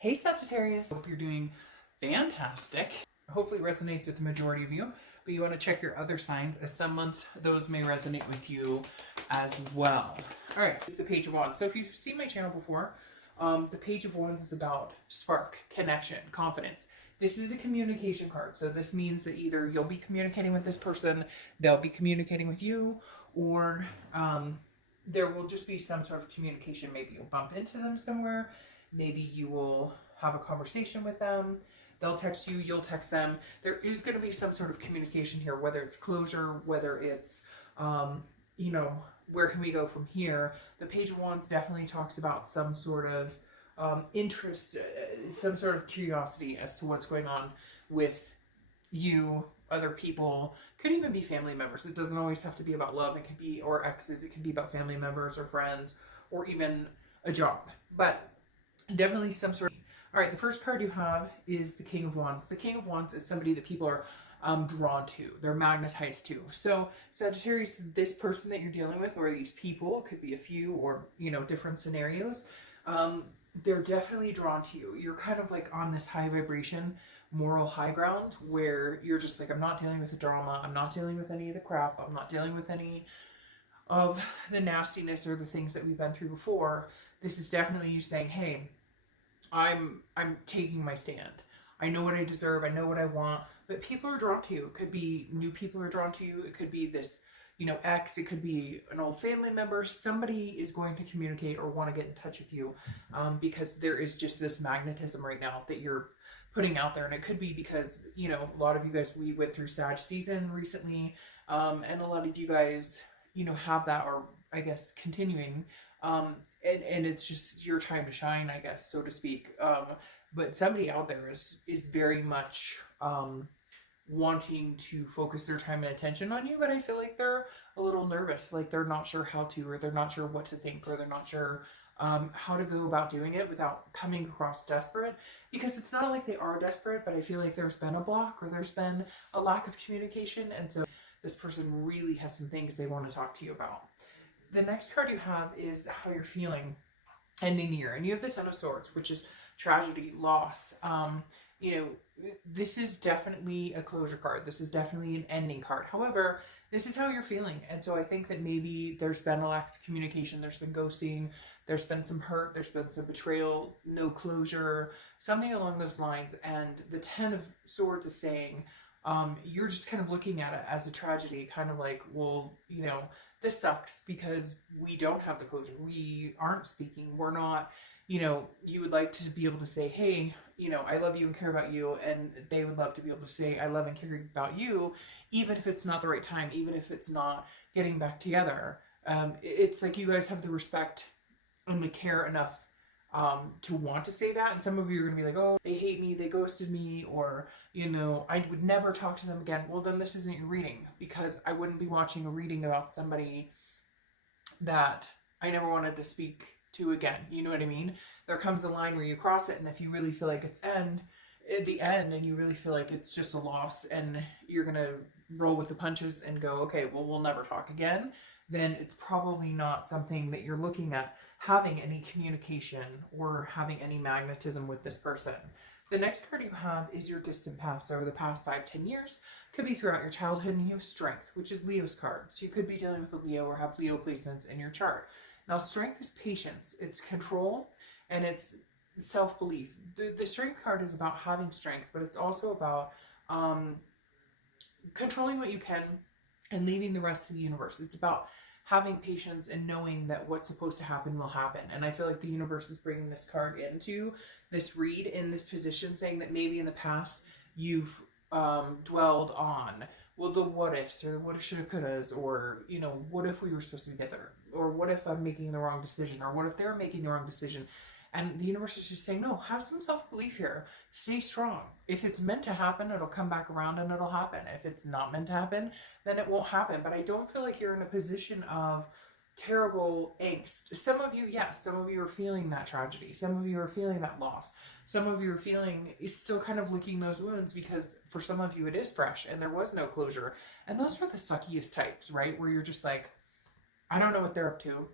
Hey Sagittarius, hope you're doing fantastic. Hopefully it resonates with the majority of you, but you want to check your other signs as some months those may resonate with you as well. All right, it's the Page of Wands. So if you've seen my channel before, the Page of Wands is about spark, connection, confidence. This is a communication card. So this means that either you'll be communicating with this person, they'll be communicating with you, or there will just be some sort of communication. Maybe you'll bump into them somewhere. Maybe you will have a conversation with them. They'll text you, you'll text them. There is going to be some sort of communication here, whether it's closure, whether it's, you know, where can we go from here? The Page of Wands definitely talks about some sort of interest, some sort of curiosity as to what's going on with you, other people. Could even be family members. It doesn't always have to be about love. It could be, or exes. It could be about family members or friends or even a job. But definitely some sort of... All right, the first card you have is the King of Wands. The King of Wands is somebody that people are drawn to. They're magnetized to. So Sagittarius, this person that you're dealing with, or these people, could be a few or, you know, different scenarios. They're definitely drawn to you. You're kind of like on this high vibration, moral high ground where you're just like, I'm not dealing with the drama. I'm not dealing with any of the crap. I'm not dealing with any of the nastiness or the things that we've been through before. This is definitely you saying, hey, I'm taking my stand. I know what I deserve. I know what I want. But people are drawn to you. It could be new people are drawn to you. It could be this, you know, ex. It could be an old family member. Somebody is going to communicate or want to get in touch with you because there is just this magnetism right now that you're putting out there. And it could be because, you know, a lot of you guys, we went through Sag season recently. And a lot of you guys, you know, have that, or I guess continuing. And it's just your time to shine, I guess, so to speak. But somebody out there is very much wanting to focus their time and attention on you, but I feel like they're a little nervous, like they're not sure how to, or they're not sure what to think, or they're not sure how to go about doing it without coming across desperate. Because it's not like they are desperate, but I feel like there's been a block, or there's been a lack of communication, and so this person really has some things they want to talk to you about. The next card you have is how you're feeling ending the year. And you have the Ten of Swords, which is tragedy, loss. You know, this is definitely a closure card. This is definitely an ending card. However, this is how you're feeling. And so I think that maybe there's been a lack of communication. There's been ghosting. There's been some hurt. There's been some betrayal, no closure, something along those lines. And the Ten of Swords is saying, you're just kind of looking at it as a tragedy, kind of like, well, you know, this sucks because we don't have the closure. We aren't speaking. We're not, you know, you would like to be able to say, hey, you know, I love you and care about you. And they would love to be able to say, I love and care about you, even if it's not the right time, even if it's not getting back together. It's like you guys have the respect and the care enough to want to say that. And some of you are going to be like, oh, they hate me, they ghosted me, or, you know, I would never talk to them again. Well, then this isn't your reading, because I wouldn't be watching a reading about somebody that I never wanted to speak to again. You know what I mean? There comes a line where you cross it, and if you really feel like it's at the end and you really feel like it's just a loss and you're going to roll with the punches and go, okay, well, we'll never talk again, then it's probably not something that you're looking at having any communication or having any magnetism with this person. The next card you have is your distant past, over the past 5-10 years. Could be throughout your childhood, and you have Strength, which is Leo's card. So you could be dealing with a Leo or have Leo placements in your chart. Now, Strength is patience, it's control, and it's self-belief. The Strength card is about having strength, but it's also about controlling what you can and leaving the rest to the universe. It's about having patience and knowing that what's supposed to happen will happen. And I feel like the universe is bringing this card into this read in this position, saying that maybe in the past you've dwelled on, well, the what ifs, or what if, shoulda, couldas, or, you know, what if we were supposed to be together, or what if I'm making the wrong decision, or what if they're making the wrong decision. And the universe is just saying, no, have some self-belief here. Stay strong. If it's meant to happen, it'll come back around and it'll happen. If it's not meant to happen, then it won't happen. But I don't feel like you're in a position of terrible angst. Some of you, yes, some of you are feeling that tragedy. Some of you are feeling that loss. Some of you are feeling, is still kind of licking those wounds, because for some of you it is fresh and there was no closure. And those are the suckiest types, right? Where you're just like, I don't know what they're up to.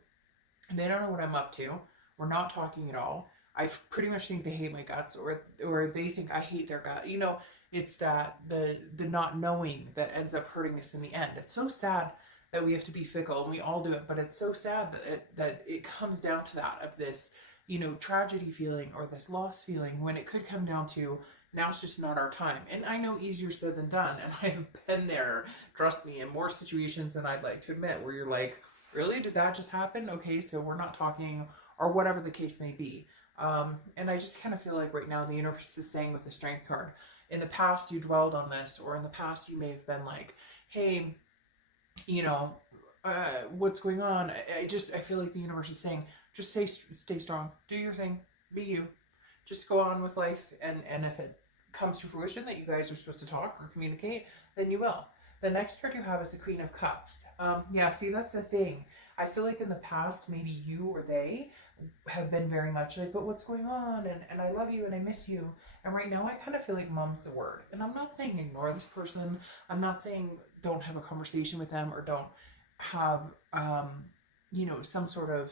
They don't know what I'm up to. We're not talking at all. I pretty much think they hate my guts, or they think I hate their gut. You know, it's that the not knowing that ends up hurting us in the end. It's so sad that we have to be fickle, and we all do it, but it's so sad that it comes down to that, of this, you know, tragedy feeling or this loss feeling, when it could come down to, now it's just not our time. And I know easier said than done, and I've been there, trust me, in more situations than I'd like to admit, where you're like, really, did that just happen? Okay, so we're not talking, or whatever the case may be. And I just kind of feel like right now the universe is saying with the Strength card, in the past you dwelled on this, or in the past you may have been like, hey, you know, what's going on? I feel like the universe is saying, just stay strong, do your thing, be you, just go on with life, and if it comes to fruition that you guys are supposed to talk or communicate, then you will. The next card you have is the Queen of Cups. Yeah, see, that's the thing. I feel like in the past, maybe you or they have been very much like, but what's going on? And I love you and I miss you. And right now, I kind of feel like mom's the word. And I'm not saying ignore this person. I'm not saying don't have a conversation with them, or don't have, you know, some sort of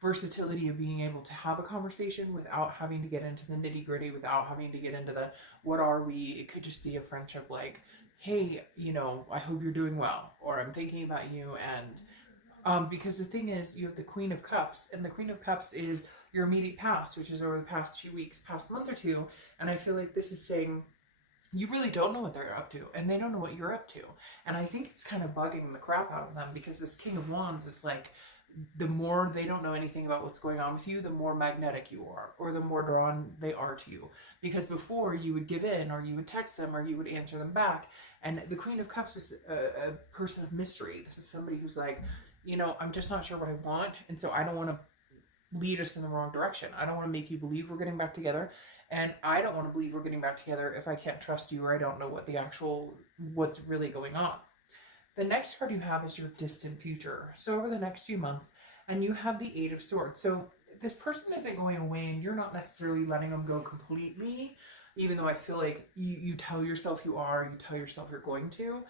versatility of being able to have a conversation without having to get into the nitty gritty, without having to get into the, what are we? It could just be a friendship, like, hey, you know, I hope you're doing well, or I'm thinking about you. And because the thing is, you have the Queen of Cups, and the Queen of Cups is your immediate past, which is over the past few weeks, past month or two. And I feel like this is saying you really don't know what they're up to, and they don't know what you're up to. And I think it's kind of bugging the crap out of them, because this King of Wands is like, the more they don't know anything about what's going on with you, the more magnetic you are, or the more drawn they are to you. Because before, you would give in, or you would text them, or you would answer them back. And the Queen of Cups is a person of mystery. This is somebody who's like, you know, I'm just not sure what I want, and so I don't want to lead us in the wrong direction. I don't want to make you believe we're getting back together, and I don't want to believe we're getting back together if I can't trust you, or I don't know what's really going on. The next card you have is your distant future. So over the next few months, and you have the Eight of Swords. So this person isn't going away, and you're not necessarily letting them go completely, even though I feel like you tell yourself you are, you tell yourself you're going to.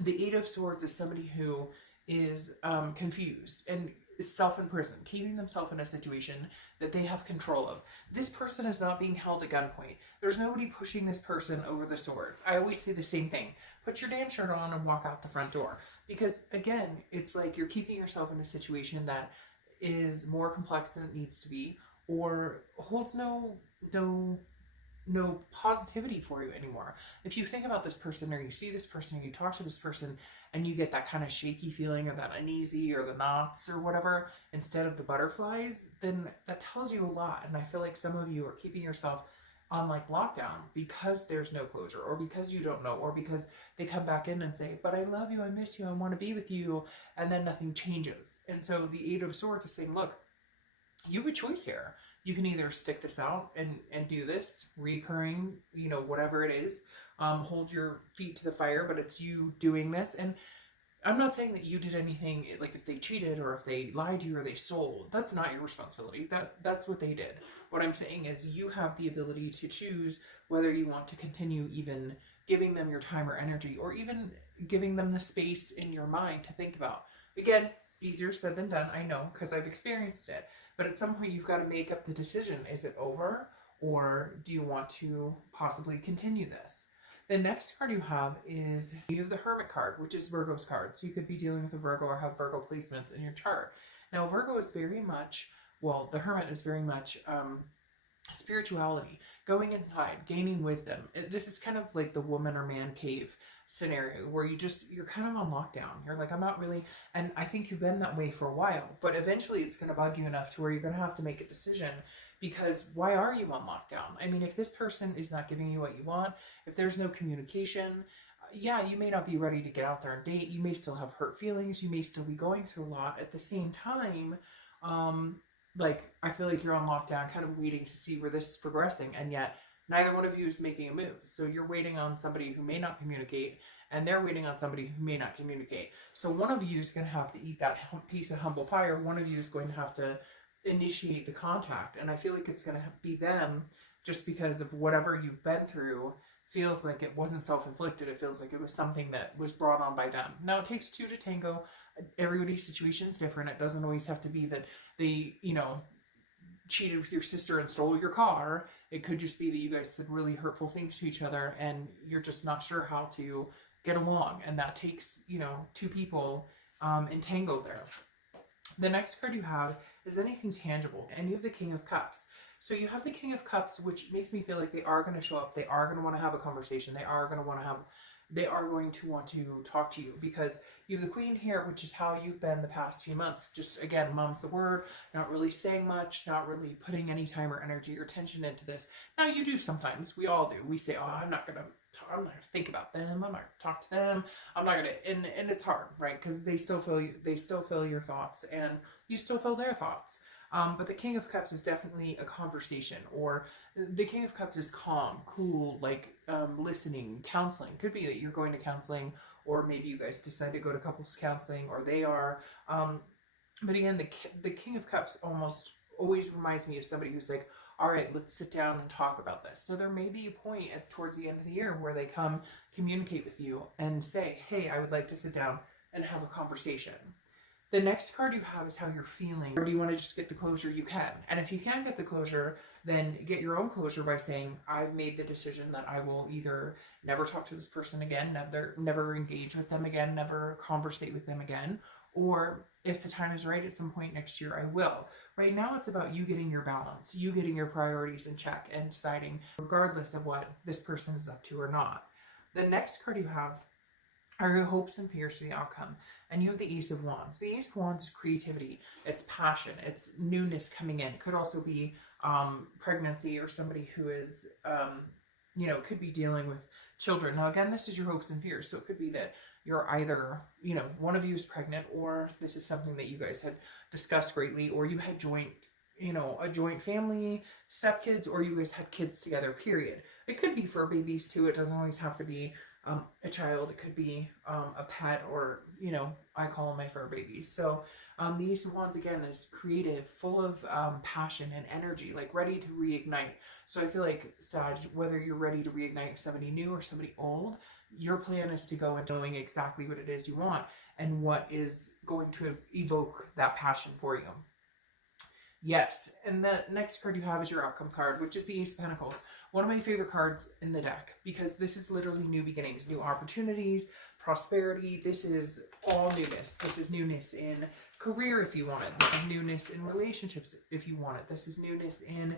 The Eight of Swords is somebody who is confused and is self-imprisoned, keeping themselves in a situation that they have control of. This person is not being held at gunpoint. There's nobody pushing this person over the swords. I always say the same thing. Put your damn shirt on and walk out the front door. Because again, it's like you're keeping yourself in a situation that is more complex than it needs to be, or holds no positivity for you anymore. If you think about this person, or you see this person, or you talk to this person, and you get that kind of shaky feeling, or that uneasy, or the knots, or whatever, instead of the butterflies, then that tells you a lot. And I feel like some of you are keeping yourself on like lockdown because there's no closure, or because you don't know, or because they come back in and say, but I love you, I miss you, I want to be with you, and then nothing changes. And so the Eight of Swords is saying, look, you have a choice here. You can either stick this out and do this recurring, you know, whatever it is, hold your feet to the fire, but it's you doing this. And I'm not saying that you did anything, like if they cheated, or if they lied to you, or they sold, that's not your responsibility. That's what they did. What I'm saying is you have the ability to choose whether you want to continue even giving them your time or energy, or even giving them the space in your mind to think about. Again, easier said than done, I know, because I've experienced it. But at some point, you've got to make up the decision. Is it over, or do you want to possibly continue this? The next card you have is, you have the Hermit card, which is Virgo's card. So you could be dealing with a Virgo, or have Virgo placements in your chart. Now, Virgo is very much, well, the Hermit is very much spirituality, going inside, gaining wisdom. This is kind of like the woman or man cave scenario, where you're kind of on lockdown. You're like, I'm not really, and I think you've been that way for a while, but eventually it's going to bug you enough to where you're going to have to make a decision. Because why are you on lockdown? I mean, if this person is not giving you what you want, if there's no communication, yeah, you may not be ready to get out there and date. You may still have hurt feelings. You may still be going through a lot. At the same time, like, I feel like you're on lockdown, kind of waiting to see where this is progressing, and yet neither one of you is making a move. So you're waiting on somebody who may not communicate, and they're waiting on somebody who may not communicate. So one of you is going to have to eat that piece of humble pie, or one of you is going to have to initiate the contact. And I feel like it's going to be them, just because of whatever you've been through. Feels like it wasn't self-inflicted. It feels like it was something that was brought on by them. Now, it takes two to tango. Everybody's situation is different. It doesn't always have to be that they, you know, cheated with your sister and stole your car. It could just be that you guys said really hurtful things to each other and you're just not sure how to get along. And that takes, you know, two people entangled there. The next card you have is anything tangible, and you have the King of Cups. So you have the King of Cups, which makes me feel like they are going to show up. They are going to want to have a conversation. They are going to want to talk to you, because you have the Queen here, which is how you've been the past few months. Just, again, mom's the word, not really saying much, not really putting any time or energy or attention into this. Now, you do sometimes. We all do. We say, oh, I'm not going to think about them. I'm not going to talk to them. I'm not going to, and it's hard, right? Because they still feel you, they still feel your thoughts, and you still feel their thoughts. But the King of Cups is definitely a conversation, or the King of Cups is calm, cool, like listening, counseling. Could be that you're going to counseling, or maybe you guys decide to go to couples counseling, or they are. But again, the King of Cups almost always reminds me of somebody who's like, all right, let's sit down and talk about this. So there may be a point towards the end of the year where they come communicate with you and say, hey, I would like to sit down and have a conversation. The next card you have is how you're feeling. Or do you want to just get the closure? You can. And if you can't get the closure, then get your own closure by saying, I've made the decision that I will either never talk to this person again, never engage with them again, never conversate with them again, or if the time is right at some point next year, I will. Right now, it's about you getting your balance, you getting your priorities in check, and deciding, regardless of what this person is up to or not. The next card you have are your hopes and fears for the outcome. And you have the Ace of Wands. The Ace of Wands is creativity, it's passion, it's newness coming in. It could also be pregnancy, or somebody who is, you know, could be dealing with children. Now, again, this is your hopes and fears. So it could be that you're either, you know, one of you is pregnant, or this is something that you guys had discussed greatly, or you had joint, you know, a joint family, stepkids, or you guys had kids together, period. It could be fur babies too. It doesn't always have to be a child. It could be a pet, or, you know, I call them my fur babies. So the Ace of Wands, again, is creative, full of passion and energy, like ready to reignite. So I feel like, Sag, whether you're ready to reignite somebody new or somebody old, your plan is to go into knowing exactly what it is you want and what is going to evoke that passion for you. Yes, and the next card you have is your outcome card, which is the Ace of Pentacles. One of my favorite cards in the deck, because this is literally new beginnings, new opportunities, prosperity. This is all newness. This is newness in career if you want it. This is newness in relationships if you want it. This is newness in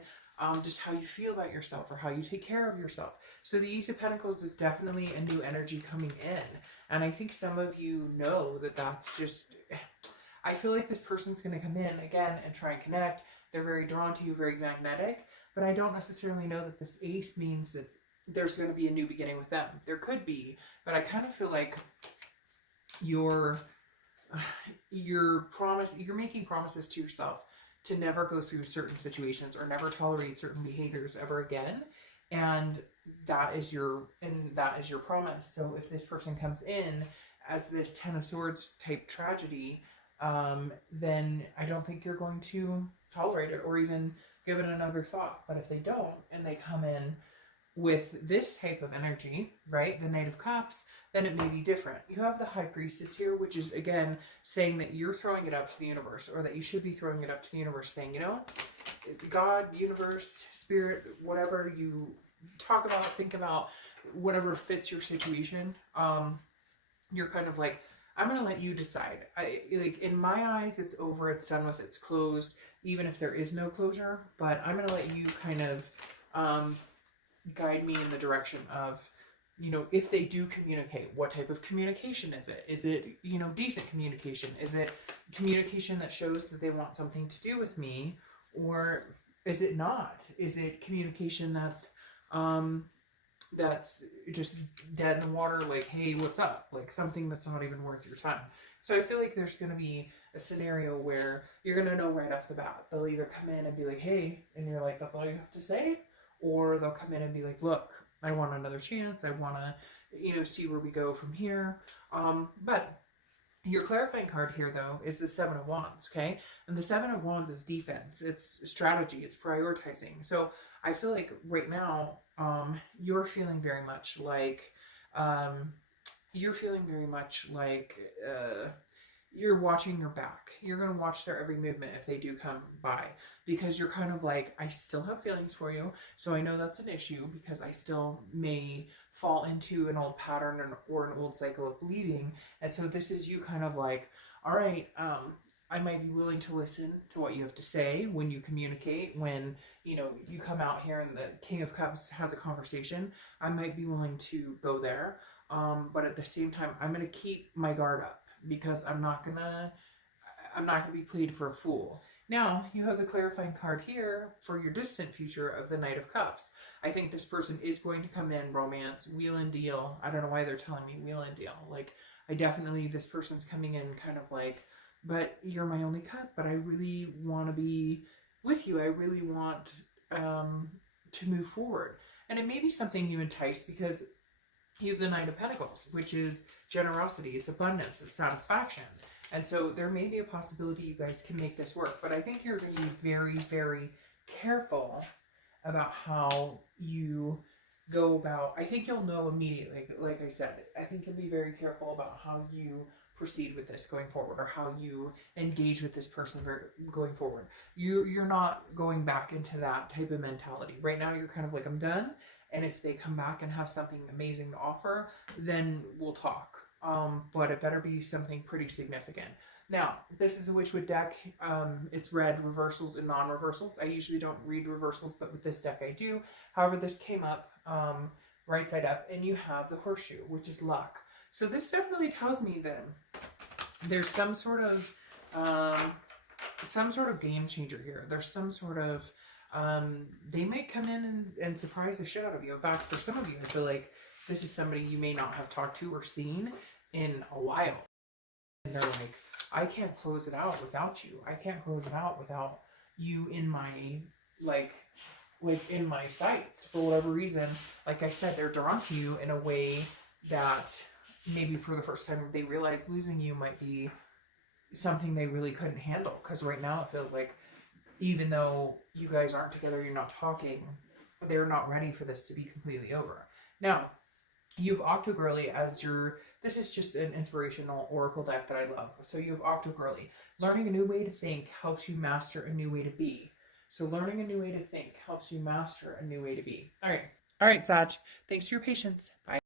just how you feel about yourself, or how you take care of yourself. So the Ace of Pentacles is definitely a new energy coming in. And I think some of you know that that's just... I feel like this person's going to come in again and try and connect. They're very drawn to you, very magnetic, but I don't necessarily know that this ace means that there's going to be a new beginning with them. There could be, but I kind of feel like you're making promises to yourself to never go through certain situations, or never tolerate certain behaviors ever again. And that is your promise. So if this person comes in as this Ten of Swords type tragedy, then I don't think you're going to tolerate it or even give it another thought. But if they don't, and they come in with this type of energy, right, the Knight of Cups, then it may be different. You have the High Priestess here, which is, again, saying that you're throwing it up to the universe, or that you should be throwing it up to the universe, saying, you know, God, universe, spirit, whatever you talk about, think about, whatever fits your situation, you're kind of like, I'm going to let you decide. Like, in my eyes, it's over, it's done with, it's closed, even if there is no closure. But I'm going to let you kind of guide me in the direction of, you know, if they do communicate, what type of communication is it? Is it, you know, decent communication? Is it communication that shows that they want something to do with me? Or is it not? Is it communication that's just dead in the water, like, hey, what's up? Like, something that's not even worth your time. So I feel like there's going to be a scenario where you're going to know right off the bat. They'll either come in and be like, hey, and you're like, that's all you have to say? Or they'll come in and be like, look, I want another chance. I want to, you know, see where we go from here. But your clarifying card here, though, is the Seven of Wands, okay? And the Seven of Wands is defense. It's strategy. It's prioritizing. So I feel like right now, you're feeling very much like, you're watching your back. You're going to watch their every movement if they do come by, because you're kind of like, I still have feelings for you. So I know that's an issue because I still may fall into an old pattern or an old cycle of bleeding. And so this is you kind of like, all right, I might be willing to listen to what you have to say when you communicate, when, you know, you come out here and the King of Cups has a conversation. I might be willing to go there. But at the same time, I'm going to keep my guard up because I'm not gonna be played for a fool. Now, you have the clarifying card here for your distant future of the Knight of Cups. I think this person is going to come in, romance, wheel and deal. I don't know why they're telling me wheel and deal. Like, this person's coming in kind of like, but you're my only cup, but I really want to be with you. I really want to move forward. And it may be something you entice because you have the Knight of Pentacles, which is generosity, it's abundance, it's satisfaction. And so there may be a possibility you guys can make this work, but I think you're going to be very, very careful about how you go about. I think you'll know immediately, like I said, I think you'll be very careful about how you proceed with this going forward, or how you engage with this person going forward. You're not going back into that type of mentality. Right now, you're kind of like, I'm done. And if they come back and have something amazing to offer, then we'll talk. But it better be something pretty significant. Now, this is a Witchwood deck. It's read reversals and non-reversals. I usually don't read reversals, but with this deck I do. However, this came up right side up, and you have the horseshoe, which is luck. So this definitely tells me that there's some sort of game changer here. There's some sort of they might come in and surprise the shit out of you. In fact, for some of you, I feel like this is somebody you may not have talked to or seen in a while. And they're like, I can't close it out without you. I can't close it out without you in my, like in my sights. For whatever reason, like I said, they're drawn to you in a way that maybe for the first time they realize losing you might be something they really couldn't handle. Because right now it feels like, even though you guys aren't together, you're not talking, they're not ready for this to be completely over. Now, you have Octogirly as your, this is just an inspirational oracle deck that I love. So you have Octogirly. Learning a new way to think helps you master a new way to be. So learning a new way to think helps you master a new way to be. All right, Sag. Thanks for your patience. Bye.